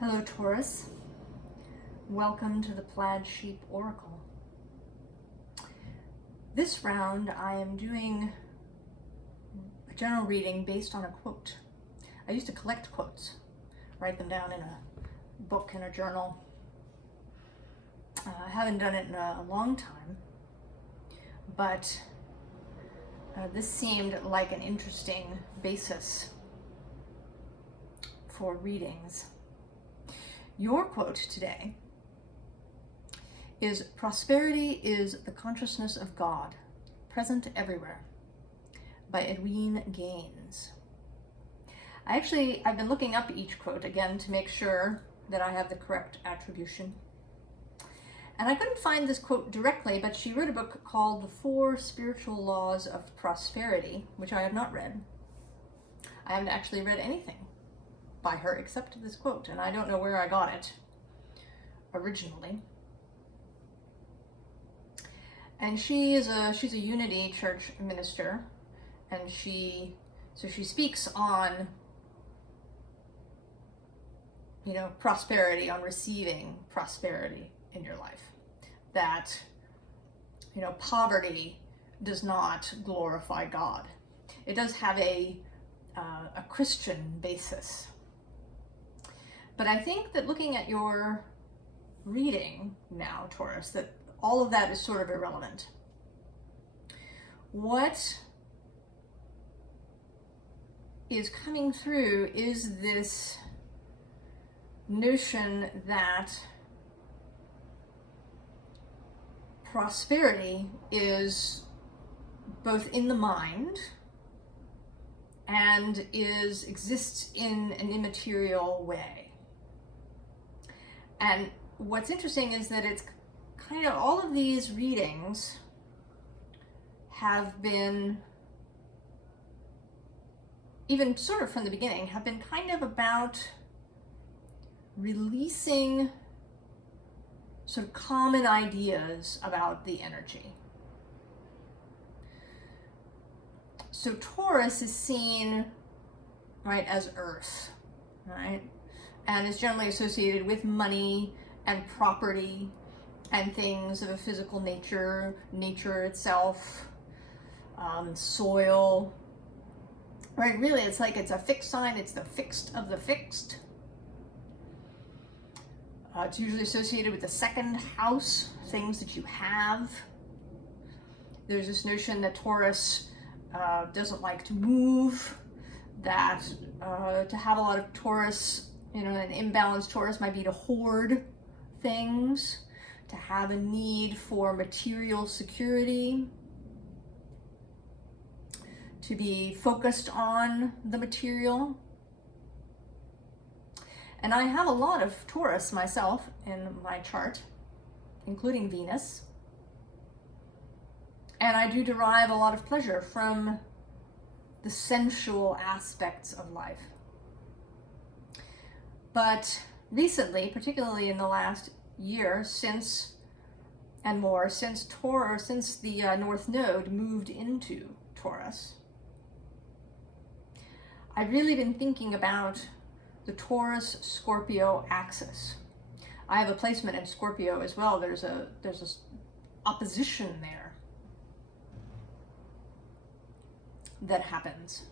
Hello, Taurus. Welcome to the Plaid Sheep Oracle. This round I am doing a general reading based on a quote. I used to collect quotes, write them down in a book and a journal. I haven't done it in a long time, but this seemed like an interesting basis for readings. Your quote today is, "Prosperity is the consciousness of God, present everywhere," by Edwene Gaines. I've been looking up each quote again to make sure that I have the correct attribution. And I couldn't find this quote directly, but she wrote a book called The 4 Spiritual Laws of Prosperity, which I have not read. I haven't actually read anything by her except this quote, and I don't know where I got it originally. And she's a Unity Church minister, and she speaks on, prosperity, on receiving prosperity in your life. That, poverty does not glorify God. It does have a Christian basis. But I think that looking at your reading now, Taurus, that all of that is sort of irrelevant. What is coming through is this notion that prosperity is both in the mind and exists in an immaterial way. And what's interesting is that it's kind of, all of these readings have been, even sort of from the beginning, have been kind of about releasing sort of common ideas about the energy. So Taurus is seen, right, as earth, right? And is generally associated with money and property and things of a physical nature, nature itself, soil, right? Really, it's like it's a fixed sign, it's the fixed of the fixed. It's usually associated with the second house, things that you have. There's this notion that Taurus doesn't like to move, that to have a lot of Taurus, an imbalanced Taurus might be to hoard things, to have a need for material security, to be focused on the material. And I have a lot of Taurus myself in my chart, including Venus. And I do derive a lot of pleasure from the sensual aspects of life. But recently, particularly in the last year, since the North Node moved into Taurus, I've really been thinking about the Taurus-Scorpio axis. I have a placement in Scorpio as well. There's a opposition there that happens.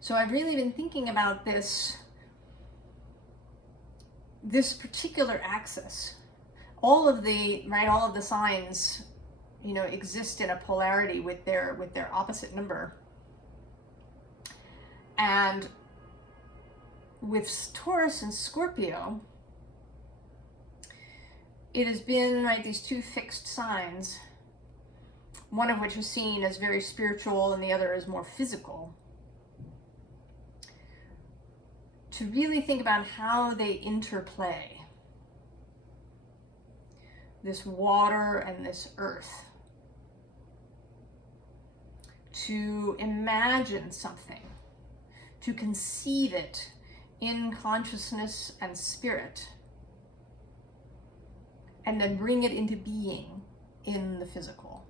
So I've really been thinking about this particular axis. All of the signs, exist in a polarity with their opposite number. And with Taurus and Scorpio, it has been, these two fixed signs, one of which is seen as very spiritual and the other is more physical, to really think about how they interplay, this water and this earth, to imagine something, to conceive it in consciousness and spirit, and then bring it into being in the physical.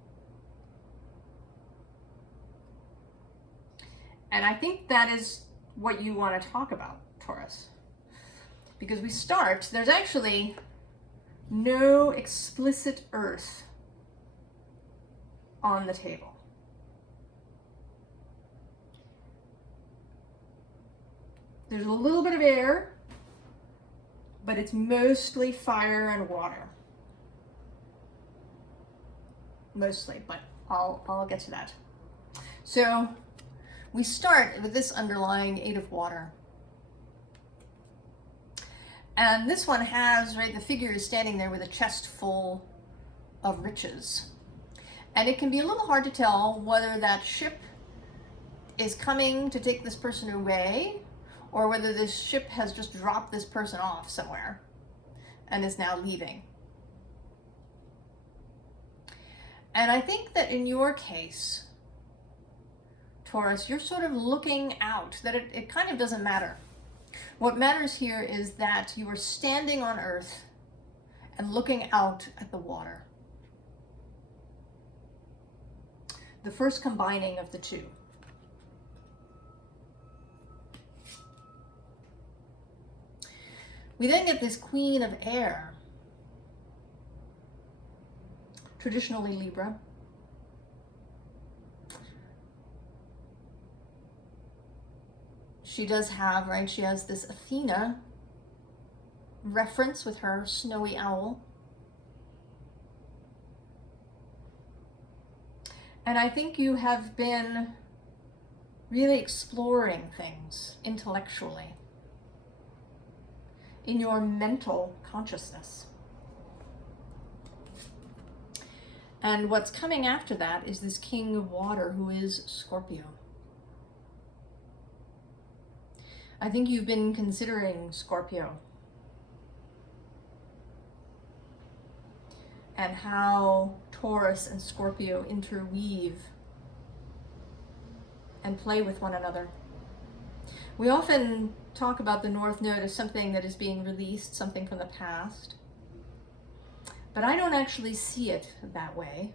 And I think that is what you want to talk about, Taurus. because we start, there's actually no explicit earth on the table. There's a little bit of air, but it's mostly fire and water. Mostly, but I'll get to that. So we start with this underlying 8 of water. And this one has, right, the figure is standing there with a chest full of riches. And it can be a little hard to tell whether that ship is coming to take this person away, or whether this ship has just dropped this person off somewhere and is now leaving. And I think that in your case, Taurus, you're sort of looking out, that it kind of doesn't matter. What matters here is that you are standing on earth and looking out at the water. The first combining of the two. We then get this Queen of Air, traditionally Libra. She does have, right, she has this Athena reference with her snowy owl. And I think you have been really exploring things intellectually in your mental consciousness. And what's coming after that is this King of Water, who is Scorpio. I think you've been considering Scorpio and how Taurus and Scorpio interweave and play with one another. We often talk about the North Node as something that is being released, something from the past. But I don't actually see it that way.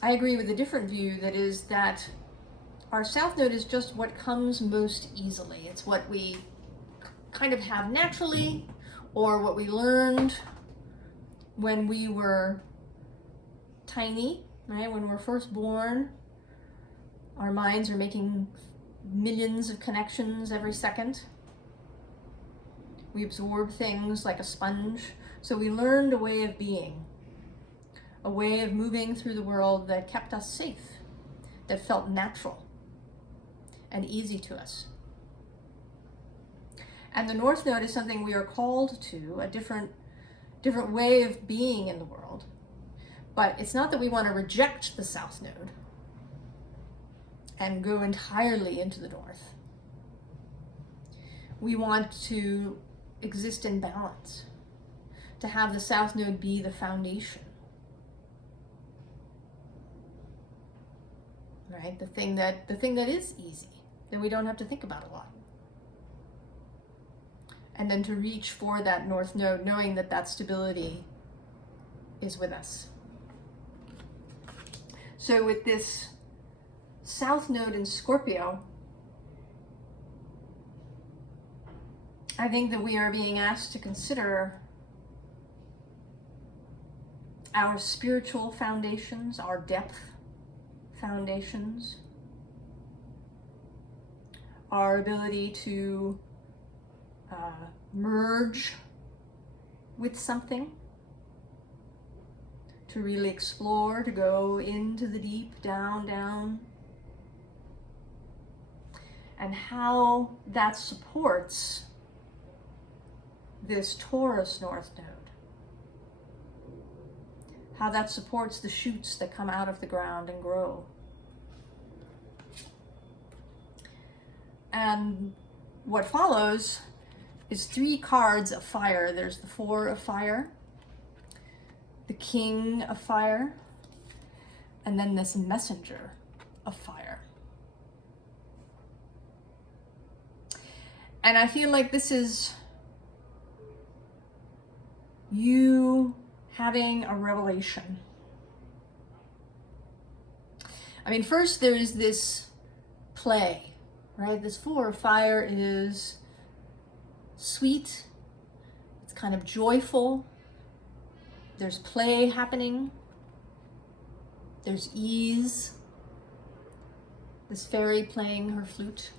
I agree with a different view, that is that our South Node is just what comes most easily. It's what we kind of have naturally, or what we learned when we were tiny, right? When we're first born, our minds are making millions of connections every second. We absorb things like a sponge. So we learned a way of being, a way of moving through the world that kept us safe, that felt natural and easy to us. And the North Node is something we are called to, a different way of being in the world. But it's not that we want to reject the South Node and go entirely into the North. We want to exist in balance, to have the South Node be the foundation. Right? The thing that is easy, that we don't have to think about a lot. And then to reach for that North Node, knowing that that stability is with us. So with this South Node in Scorpio, I think that we are being asked to consider our spiritual foundations, our depth foundations, our ability to merge with something, to really explore, to go into the deep, down, and how that supports this Taurus North Node. How that supports the shoots that come out of the ground and grow. And what follows is 3 cards of fire. There's the 4 of fire, the King of Fire, and then this Messenger of Fire. And I feel like this is you having a revelation. I mean, first there is this play, right? This 4 of fire is sweet, it's kind of joyful. There's play happening. There's ease. This fairy playing her flute.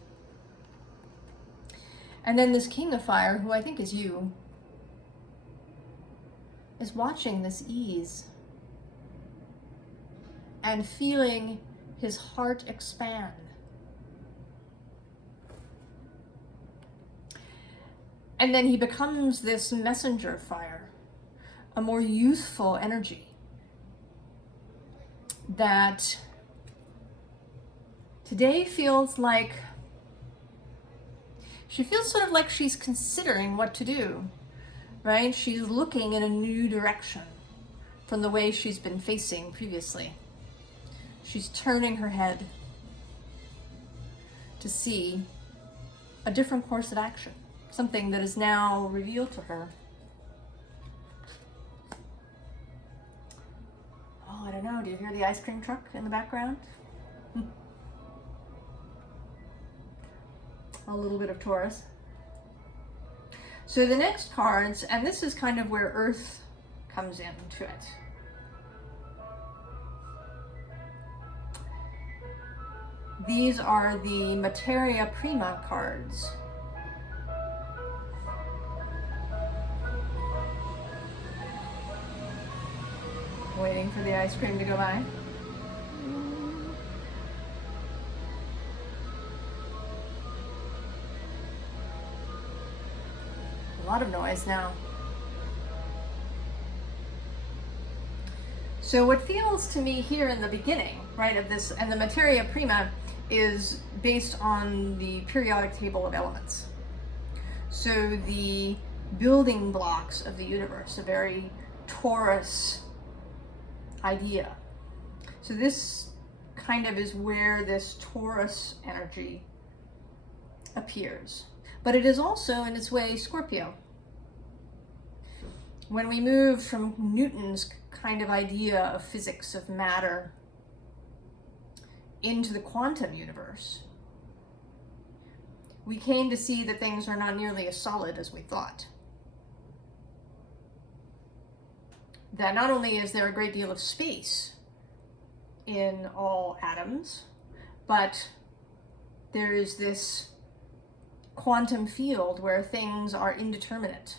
And then this King of Fire, who I think is you, is watching this ease and feeling his heart expand. And then he becomes this messenger fire, a more youthful energy that today feels like, she feels sort of like she's considering what to do, right? She's looking in a new direction from the way she's been facing previously. She's turning her head to see a different course of action, something that is now revealed to her. Oh, I don't know, do you hear the ice cream truck in the background? A little bit of Taurus. So the next cards, and this is kind of where Earth comes into it. These are the Materia Prima cards. Waiting for the ice cream to go by. A lot of noise now. So what feels to me here in the beginning, right, of this, and the Materia Prima is based on the periodic table of elements. So the building blocks of the universe, a very Taurus idea. So this kind of is where this Taurus energy appears. But it is also, in its way, Scorpio. When we move from Newton's kind of idea of physics, of matter, into the quantum universe, we came to see that things are not nearly as solid as we thought. That not only is there a great deal of space in all atoms, but there is this quantum field where things are indeterminate.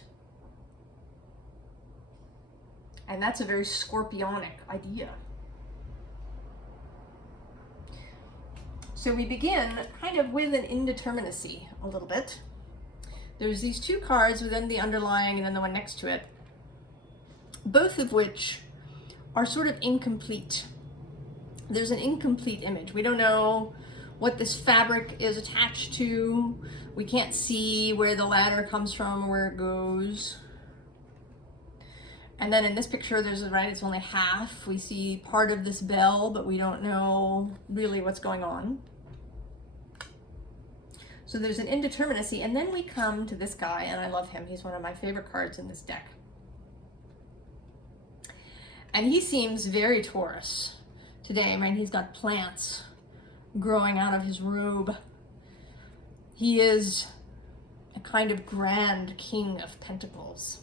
And that's a very scorpionic idea. So we begin kind of with an indeterminacy a little bit. There's these two cards within the underlying and then the one next to it, both of which are sort of incomplete. There's an incomplete image. We don't know what this fabric is attached to. We can't see where the ladder comes from, where it goes. And then in this picture, there's, right, it's only half. We see part of this bell, but we don't know really what's going on. So there's an indeterminacy. And then we come to this guy, and I love him. He's one of my favorite cards in this deck. And he seems very Taurus today, right? He's got plants growing out of his robe. He is a kind of grand king of pentacles.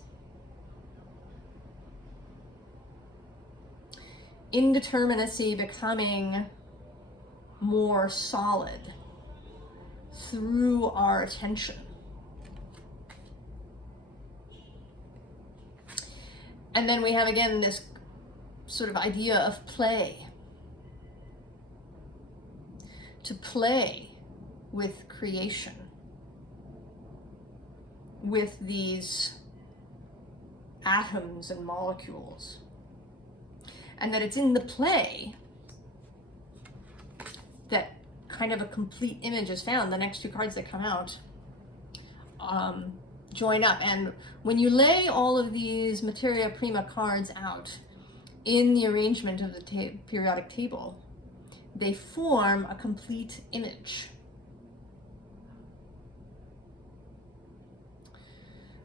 Indeterminacy becoming more solid through our attention. And then we have again this sort of idea of play. To play with creation, with these atoms and molecules. And that it's in the play that kind of a complete image is found. The next two cards that come out join up. And when you lay all of these Materia Prima cards out in the arrangement of the periodic table, they form a complete image.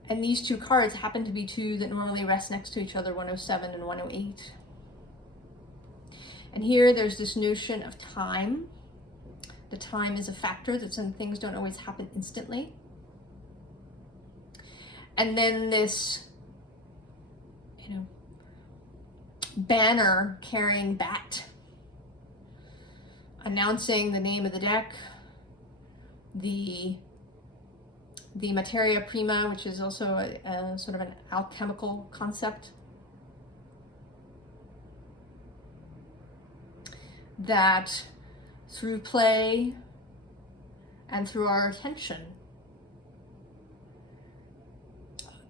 And these two cards happen to be two that normally rest next to each other, 107 and 108. And here there's this notion of time. The time is a factor, that some things don't always happen instantly. And then this, banner carrying bat, announcing the name of the deck, the Materia Prima, which is also a sort of an alchemical concept, that through play and through our attention,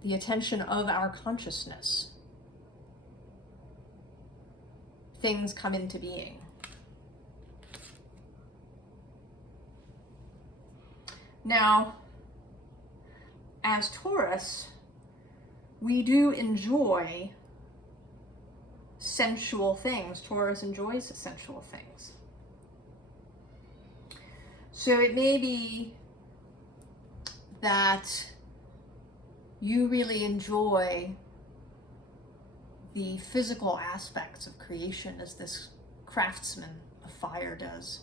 the attention of our consciousness, things come into being. Now, as Taurus, we do enjoy sensual things. Taurus enjoys sensual things. So it may be that you really enjoy the physical aspects of creation, as this craftsman of fire does.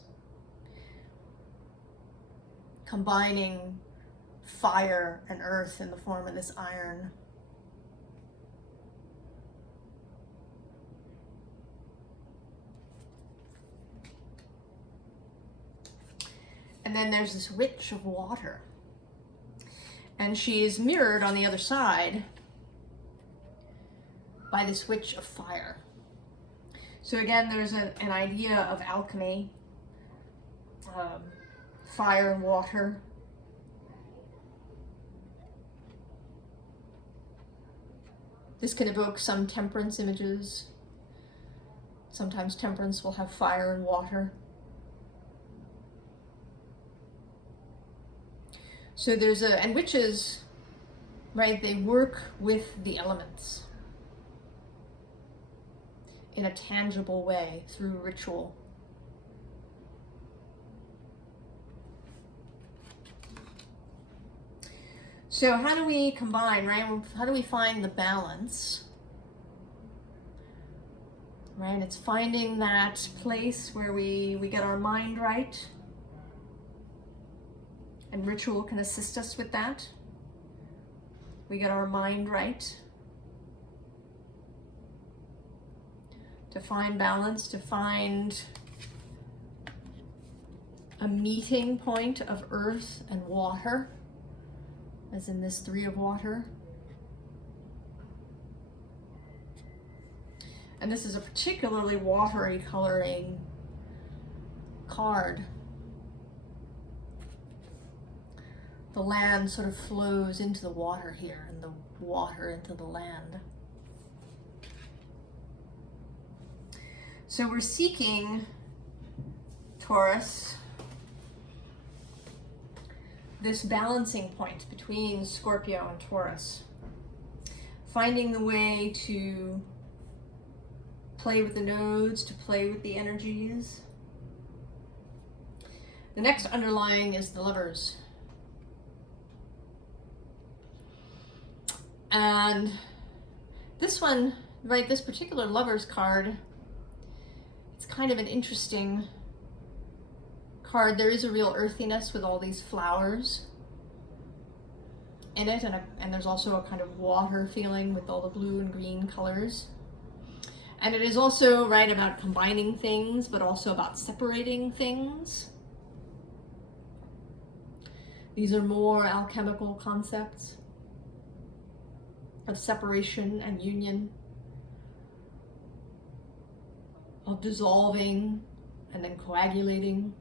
Combining fire and earth in the form of this iron. And then there's this witch of water. And she is mirrored on the other side by this witch of fire. So again, there's an idea of alchemy, fire and water. This can evoke some temperance images. Sometimes temperance will have fire and water. So there's and witches, right, they work with the elements in a tangible way through ritual. So how do we combine, right? How do we find the balance? Right, it's finding that place where we get our mind right. And ritual can assist us with that. We get our mind right. To find balance, to find a meeting point of earth and water, as in this Three of Water. And this is a particularly watery coloring card. The land sort of flows into the water here, and the water into the land. So we're seeking, Taurus, this balancing point between Scorpio and Taurus. Finding the way to play with the nodes, to play with the energies. The next underlying is the Lovers. And this one, right, this particular Lovers card, it's kind of an interesting card. There is a real earthiness with all these flowers in it, and there's also a kind of water feeling with all the blue and green colors. And it is also, right, about combining things, but also about separating things. These are more alchemical concepts of separation and union, of dissolving and then coagulating.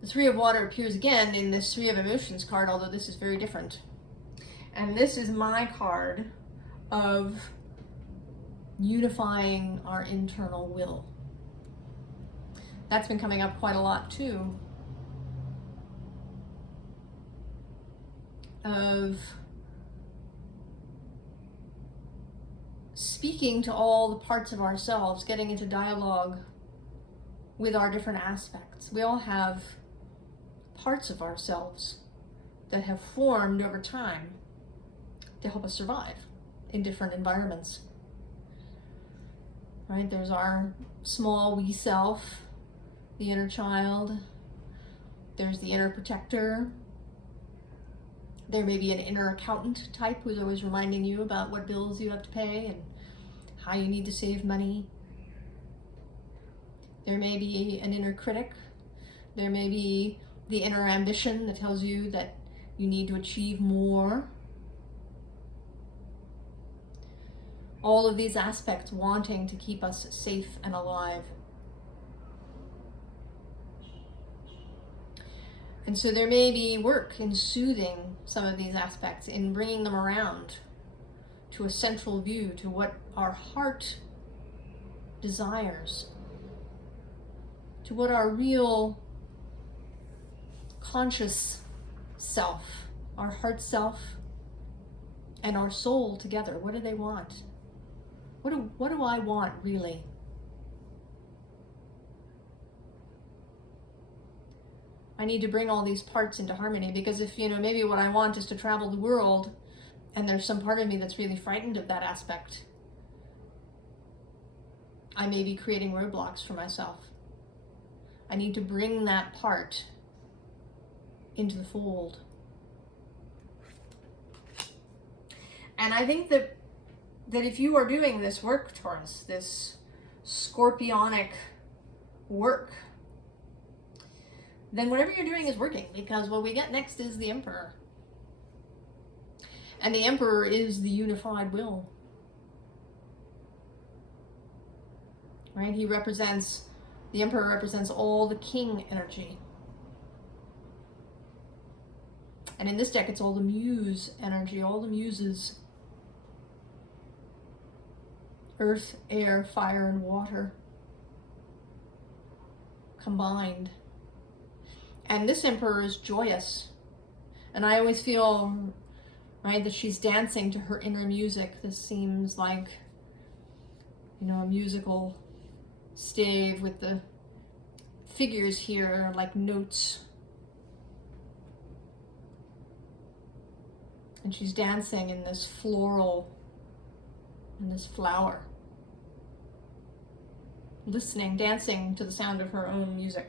The Three of Water appears again in this Three of Emotions card, although this is very different. And this is my card of unifying our internal will. That's been coming up quite a lot too. Of speaking to all the parts of ourselves, getting into dialogue with our different aspects. We all have parts of ourselves that have formed over time to help us survive in different environments. Right? There's our small wee self, the inner child. There's the inner protector. There may be an inner accountant type who's always reminding you about what bills you have to pay and how you need to save money. There may be an inner critic. There may be the inner ambition that tells you that you need to achieve more. All of these aspects wanting to keep us safe and alive. And so there may be work in soothing some of these aspects, in bringing them around to a central view, to what our heart desires, to what our real conscious self, our heart self, and our soul together. What do they want? What do I want, really? I need to bring all these parts into harmony, because if, maybe what I want is to travel the world, and there's some part of me that's really frightened of that aspect, I may be creating roadblocks for myself. I need to bring that part into the fold. And I think that if you are doing this work, Taurus, this scorpionic work, then whatever you're doing is working, because what we get next is the Emperor. And the Emperor is the unified will. Right? The Emperor represents all the king energy. And in this deck, it's all the muse energy, all the muses. Earth, air, fire, and water combined. And this Emperor is joyous. And I always feel, right, that she's dancing to her inner music. This seems like, a musical stave with the figures here like notes. And she's dancing in this floral, in this flower. Listening, dancing to the sound of her own music.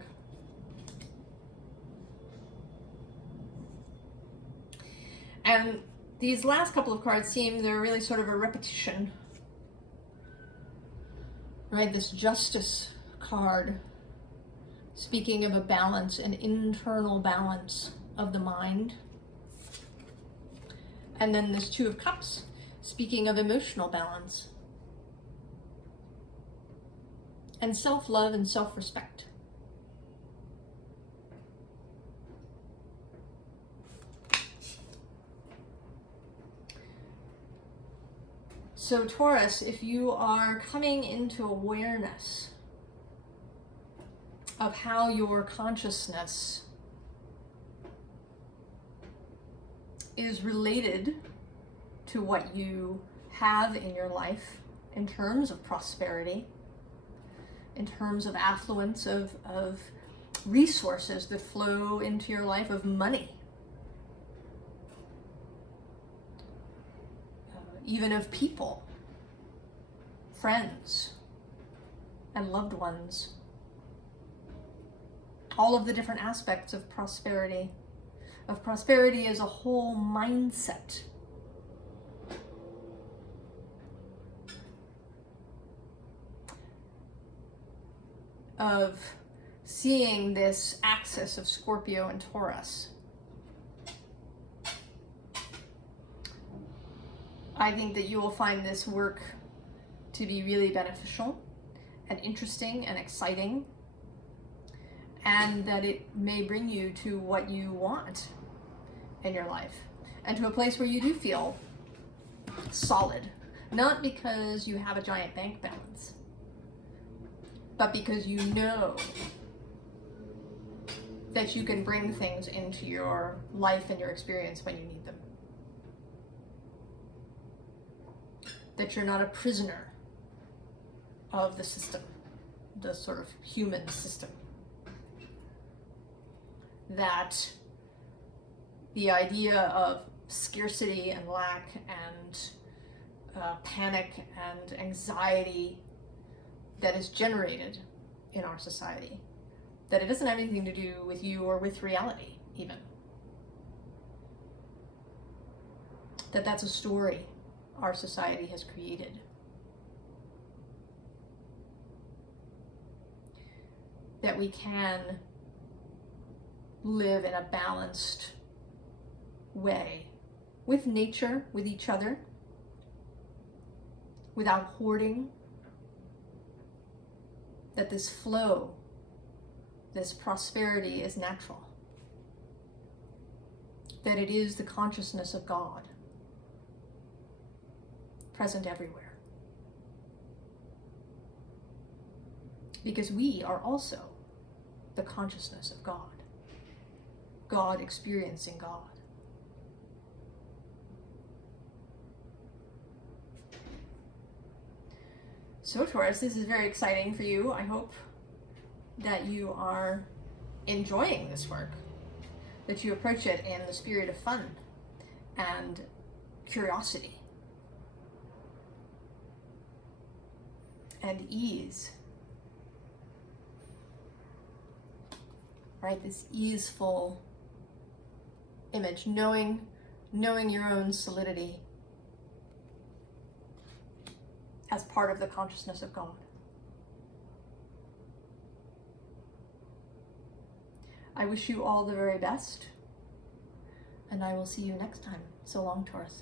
And these last couple of cards seem they're really sort of a repetition. Right, this Justice card, speaking of a balance, an internal balance of the mind. And then this Two of Cups, speaking of emotional balance. And self-love and self-respect. So Taurus, if you are coming into awareness of how your consciousness is related to what you have in your life in terms of prosperity, in terms of affluence, of resources that flow into your life, of money, even of people, friends, and loved ones. All of the different aspects of prosperity as a whole mindset. Of seeing this axis of Scorpio and Taurus. I think that you will find this work to be really beneficial and interesting and exciting, and that it may bring you to what you want in your life and to a place where you do feel solid, not because you have a giant bank balance, but because you know that you can bring things into your life and your experience when you need them. That you're not a prisoner of the system, the sort of human system. That the idea of scarcity and lack and panic and anxiety that is generated in our society That it doesn't have anything to do with you or with reality, even. That that's a story our society has created. That we can live in a balanced way with nature, with each other, without hoarding. That this flow, this prosperity is natural. That it is the consciousness of God, present everywhere. Because we are also the consciousness of God. God experiencing God. So Taurus, this is very exciting for you. I hope that you are enjoying this work, that you approach it in the spirit of fun and curiosity and ease. Right, this easeful image, knowing your own solidity as part of the consciousness of God. I wish you all the very best, and I will see you next time. So long, Taurus.